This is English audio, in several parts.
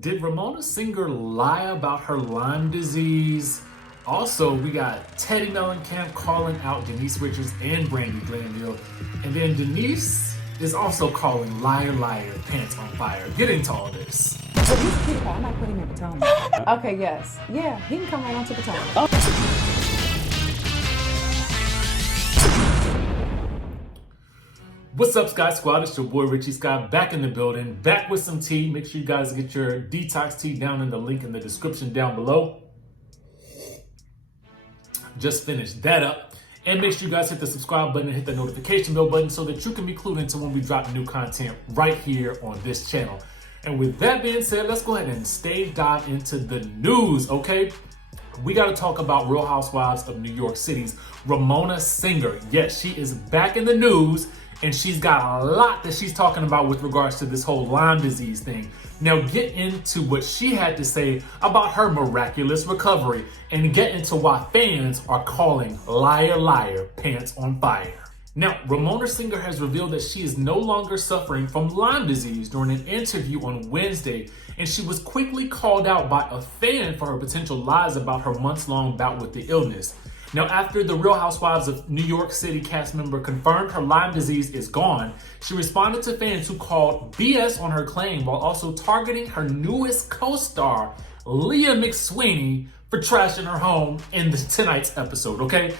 Did Ramona Singer lie about her Lyme disease? Also, we got Teddi Mellencamp calling out Denise Richards and Brandy Glanville. And then Denise is also calling liar, liar, pants on fire. Get into all this. But he's a cutie pie. I might put him in Potomac. Okay, yes. Yeah, he can come right on to Potomac. What's up, Sky Squad? It's your boy Richie Scott back in the building, back with some tea. Make sure you guys get your detox tea down in the link in the description down below. Just finished that up. And make sure you guys hit the subscribe button and hit the notification bell button so that you can be clued into when we drop new content right here on this channel. And with that being said, let's go ahead and dive into the news, okay? We got to talk about Real Housewives of New York City's Ramona Singer. Yes, she is back in the news. And she's got a lot that she's talking about with regards to this whole Lyme disease thing. Now get into what she had to say about her miraculous recovery and get into why fans are calling liar, liar, pants on fire. Now, Ramona Singer has revealed that she is no longer suffering from Lyme disease during an interview on Wednesday, and she was quickly called out by a fan for her potential lies about her months-long bout with the illness. Now, after the Real Housewives of New York City cast member confirmed her Lyme disease is gone, she responded to fans who called BS on her claim while also targeting her newest co-star, Leah McSweeney, for trashing her home in tonight's episode, okay?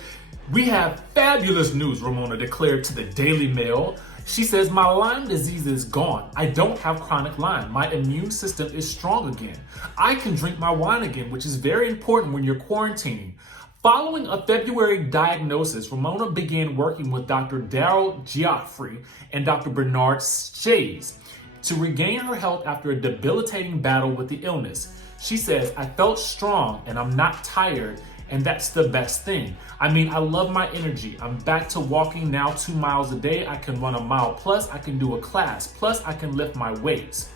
We have fabulous news, Ramona declared to the Daily Mail. She says, "My Lyme disease is gone. I don't have chronic Lyme. My immune system is strong again. I can drink my wine again, which is very important when you're quarantining." Following a February diagnosis, Ramona began working with Dr. Daryl Geoffrey and Dr. Bernard Shays to regain her health after a debilitating battle with the illness. She says, "I felt strong and I'm not tired, and that's the best thing. I mean, I love my energy. I'm back to walking now 2 miles a day. I can run a mile plus, I can do a class, plus I can lift my weights."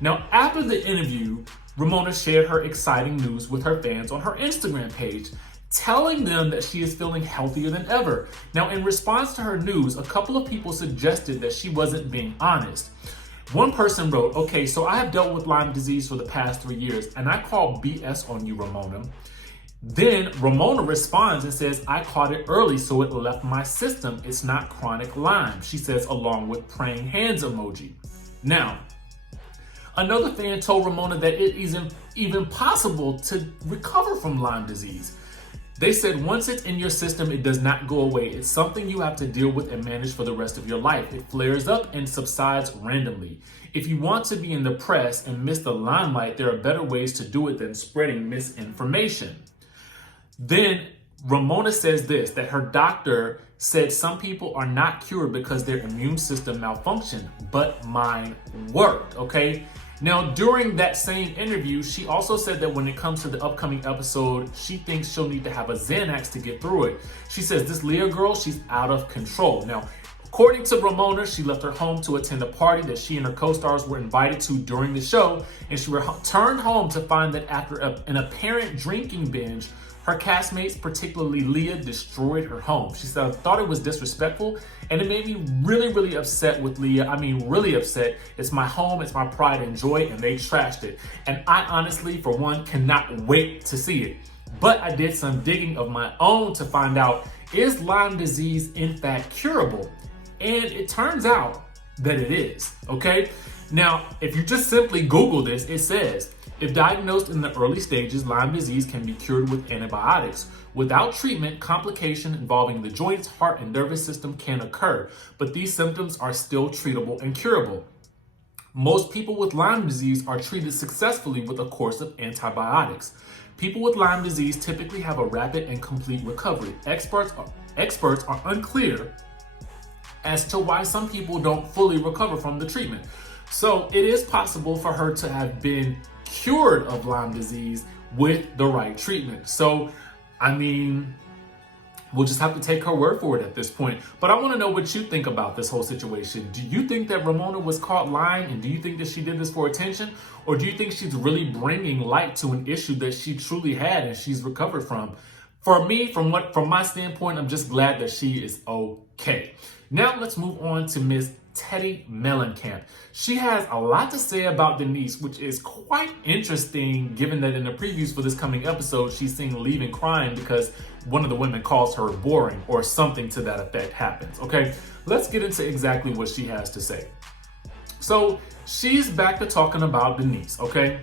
Now, after the interview, Ramona shared her exciting news with her fans on her Instagram page, telling them that she is feeling healthier than ever. Now, in response to her news, a couple of people suggested that she wasn't being honest. One person wrote, "Okay, so I have dealt with Lyme disease for the past 3 years, and I call BS on you, Ramona." Then Ramona responds and says, "I caught it early, so it left my system. It's not chronic Lyme," she says, along with praying hands emoji. Now, another fan told Ramona that it isn't even possible to recover from Lyme disease. They said, "Once it's in your system, it does not go away. It's something you have to deal with and manage for the rest of your life. It flares up and subsides randomly. If you want to be in the press and miss the limelight, there are better ways to do it than spreading misinformation." Then Ramona says this, that her doctor said some people are not cured because their immune system malfunctioned, but mine worked, okay? Now, during that same interview, she also said that when it comes to the upcoming episode, she thinks she'll need to have a Xanax to get through it. She says this Leah girl, she's out of control. Now, according to Ramona, she left her home to attend a party that she and her co-stars were invited to during the show, and she returned home to find that after an apparent drinking binge, her castmates, particularly Leah, destroyed her home. She said, "I thought it was disrespectful, and it made me really, really upset with Leah. I mean, really upset. It's my home, it's my pride and joy, and they trashed it. And I honestly, for one, cannot wait to see it. But I did some digging of my own to find out, is Lyme disease in fact curable? And it turns out that it is, okay? Now, if you just simply Google this, it says, if diagnosed in the early stages, Lyme disease can be cured with antibiotics. Without treatment, complication involving the joints, heart, and nervous system can occur, but these symptoms are still treatable and curable. Most people with Lyme disease are treated successfully with a course of antibiotics. People with Lyme disease typically have a rapid and complete recovery. Experts are unclear as to why some people don't fully recover from the treatment. So it is possible for her to have been cured of Lyme disease with the right treatment. So, I mean, we'll just have to take her word for it at this point. But I want to know what you think about this whole situation. Do you think that Ramona was caught lying, and do you think that she did this for attention? Or do you think she's really bringing light to an issue that she truly had and she's recovered from? For me, from my standpoint, I'm just glad that she is okay. Now let's move on to Miss Teddi Mellencamp. She has a lot to say about Denise, which is quite interesting given that in the previews for this coming episode, she's seen leaving crying because one of the women calls her boring or something to that effect happens, okay? Let's get into exactly what she has to say. So she's back to talking about Denise, okay?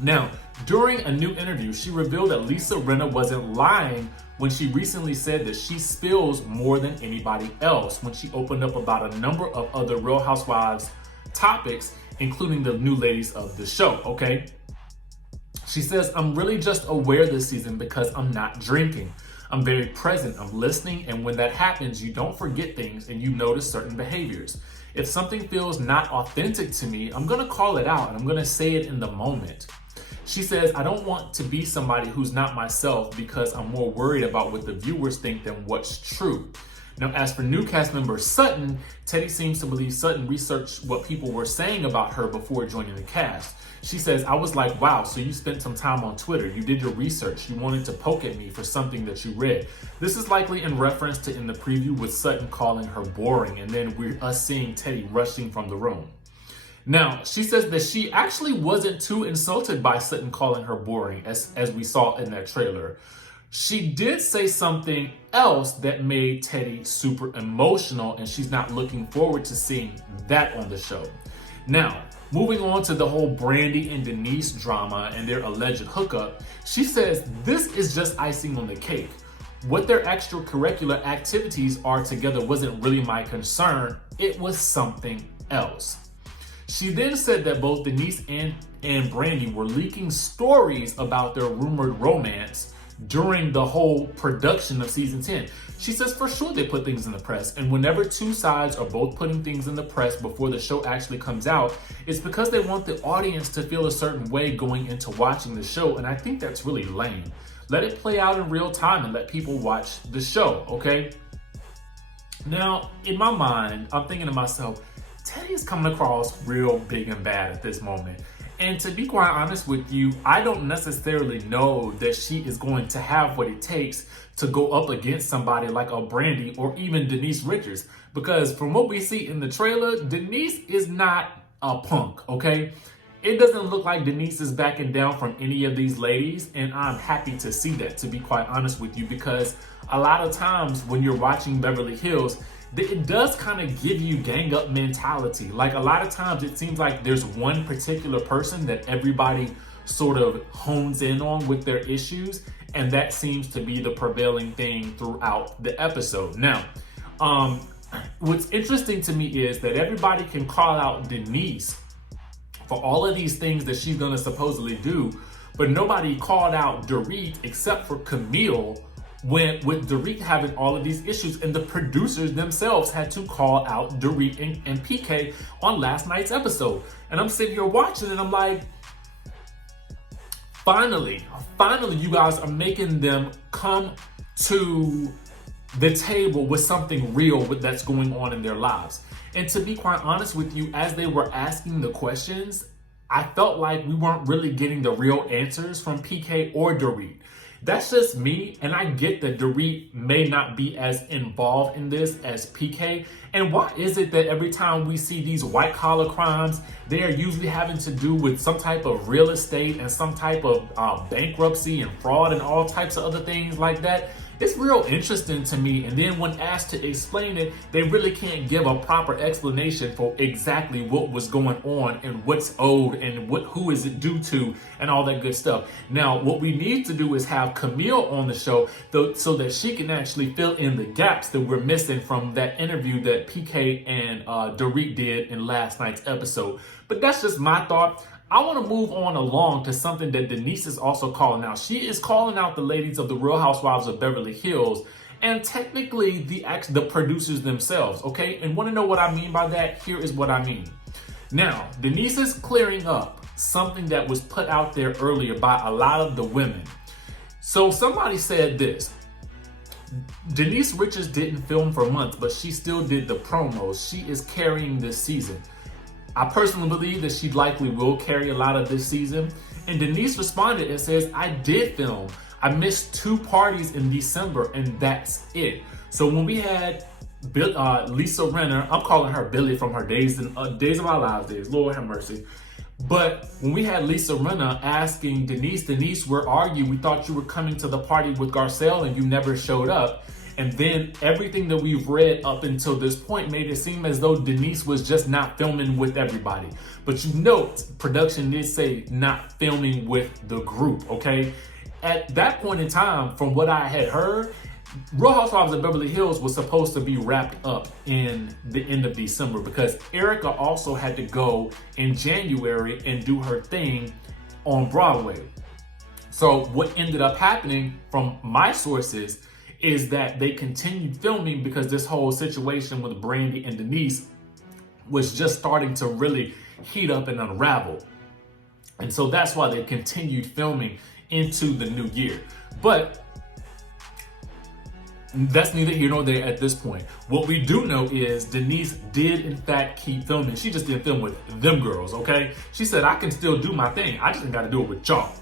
Now, during a new interview, she revealed that Lisa Rinna wasn't lying when she recently said that she spills more than anybody else when she opened up about a number of other Real Housewives topics, including the new ladies of the show, okay? She says, I'm really just aware this season because I'm not drinking. I'm very present, I'm listening, and when that happens, you don't forget things and you notice certain behaviors. If something feels not authentic to me, I'm gonna call it out and I'm gonna say it in the moment. She says, I don't want to be somebody who's not myself because I'm more worried about what the viewers think than what's true. Now, as for new cast member Sutton, Teddi seems to believe Sutton researched what people were saying about her before joining the cast. She says, I was like, wow, so you spent some time on Twitter. You did your research. You wanted to poke at me for something that you read. This is likely in reference to in the preview with Sutton calling her boring and then us seeing Teddi rushing from the room. Now, she says that she actually wasn't too insulted by Sutton calling her boring, as we saw in that trailer. She did say something else that made Teddi super emotional, and she's not looking forward to seeing that on the show. Now, moving on to the whole Brandy and Denise drama and their alleged hookup, she says this is just icing on the cake. What their extracurricular activities are together wasn't really my concern. It was something else. She then said that both Denise and Brandy were leaking stories about their rumored romance during the whole production of season 10. She says for sure they put things in the press, and whenever two sides are both putting things in the press before the show actually comes out, it's because they want the audience to feel a certain way going into watching the show, and I think that's really lame. Let it play out in real time and let people watch the show, okay? Now, in my mind, I'm thinking to myself, Teddi is coming across real big and bad at this moment. And to be quite honest with you, I don't necessarily know that she is going to have what it takes to go up against somebody like a Brandy or even Denise Richards. Because from what we see in the trailer, Denise is not a punk, okay? It doesn't look like Denise is backing down from any of these ladies, and I'm happy to see that, to be quite honest with you, because a lot of times when you're watching Beverly Hills, it does kind of give you gang up mentality. Like a lot of times it seems like there's one particular person that everybody sort of hones in on with their issues, and that seems to be the prevailing thing throughout the episode. Now, what's interesting to me is that everybody can call out Denise for all of these things that she's gonna supposedly do, but nobody called out Dorit except for Camille, with Dorit having all of these issues, and the producers themselves had to call out Dorit and PK on last night's episode. And I'm sitting here watching and I'm like, finally, you guys are making them come to the table with something real that's going on in their lives. And to be quite honest with you, as they were asking the questions, I felt like we weren't really getting the real answers from PK or Dorit. That's just me, and I get that Dorit may not be as involved in this as PK. And why is it that every time we see these white collar crimes, they are usually having to do with some type of real estate and some type of bankruptcy and fraud and all types of other things like that? It's real interesting to me, and then when asked to explain it, they really can't give a proper explanation for exactly what was going on and what's owed and who is it due to and all that good stuff. Now, what we need to do is have Camille on the show so that she can actually fill in the gaps that we're missing from that interview that PK and Dorit did in last night's episode. But that's just my thought. I want to move on along to something that Denise is also calling out. She is calling out the ladies of the Real Housewives of Beverly Hills and technically the producers themselves, okay? And want to know what I mean by that? Here is what I mean. Now, Denise is clearing up something that was put out there earlier by a lot of the women. So somebody said this: Denise Richards didn't film for months, but she still did the promos. She is carrying this season. I personally believe that she likely will carry a lot of this season. And Denise responded and says, I did film. I missed 2 parties in December and that's it. So when we had Lisa Rinna, I'm calling her Billy from her Days of Our Lives days, Lord have mercy. But when we had Lisa Rinna asking Denise, where are you? We thought you were coming to the party with Garcelle and you never showed up. And then everything that we've read up until this point made it seem as though Denise was just not filming with everybody. But you note, production did say not filming with the group, okay? At that point in time, from what I had heard, Real Housewives of Beverly Hills was supposed to be wrapped up in the end of December because Erica also had to go in January and do her thing on Broadway. So what ended up happening from my sources is that they continued filming because this whole situation with Brandy and Denise was just starting to really heat up and unravel. And so that's why they continued filming into the new year. But that's neither here nor there at this point. What we do know is Denise did in fact keep filming. She just didn't film with them girls, okay? She said, I can still do my thing. I just ain't got to do it with y'all.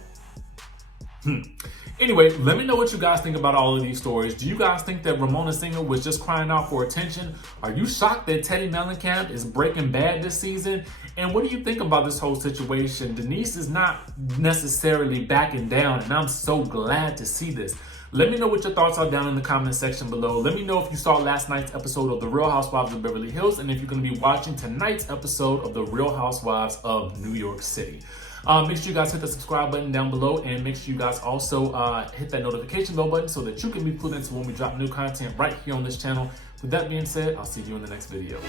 Anyway, let me know what you guys think about all of these stories. Do you guys think that Ramona Singer was just crying out for attention? Are you shocked that Teddi Mellencamp is breaking bad this season? And what do you think about this whole situation? Denise is not necessarily backing down, and I'm so glad to see this. Let me know what your thoughts are down in the comment section below. Let me know if you saw last night's episode of The Real Housewives of Beverly Hills, and if you're going to be watching tonight's episode of The Real Housewives of New York City. Make sure you guys hit the subscribe button down below, and make sure you guys also hit that notification bell button so that you can be clued into when we drop new content right here on this channel. With that being said, I'll see you in the next video.